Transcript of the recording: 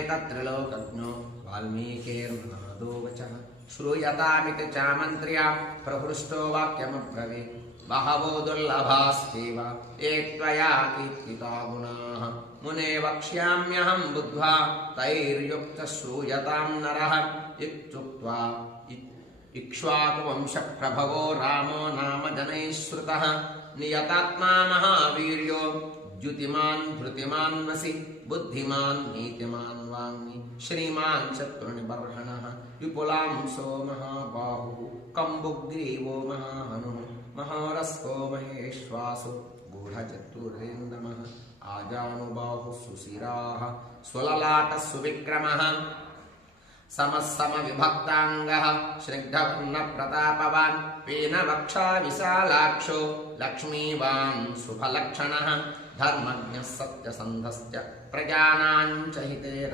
त्रिलोकज्ञो वाल्मीकिर्नादो वचः श्रूयतामिति चामन्त्र्या प्रहृष्टो वाक्यमब्रवीत् बहवो दुर्लभास्तेव ये त्वया कीर्तिता गुणाः मुने वक्ष्याम्यहं बुद्ध्वा तैर्युक्तः श्रूयतां नरः इत्युक्त्वा इक्ष्वाकुवंशप्रभवो रामो नाम जनैः श्रुतः नियतात्मा महावीर्यो द्युतिमान् धृतिमान् वसि बुद्धिमान् नीतिमान् वाङ्मि श्रीमान् शत्रुनिबर्हणः विपुलांसो महाबाहुः कम्बुग्रीवो महाहनुः महारस्को महेश्वासो गूढचतुरेन्दमः आजानुबाहुः सुशिराः स्वललाटः सुविक्रमः समविभक्तांगः स्निग्धवर्णप्रतापवान् पीनवक्षा विशालाक्षो लक्ष्मीवान् शुभलक्षणः धर्मज्ञः सत्यसन्धश्च प्रजानां च हिते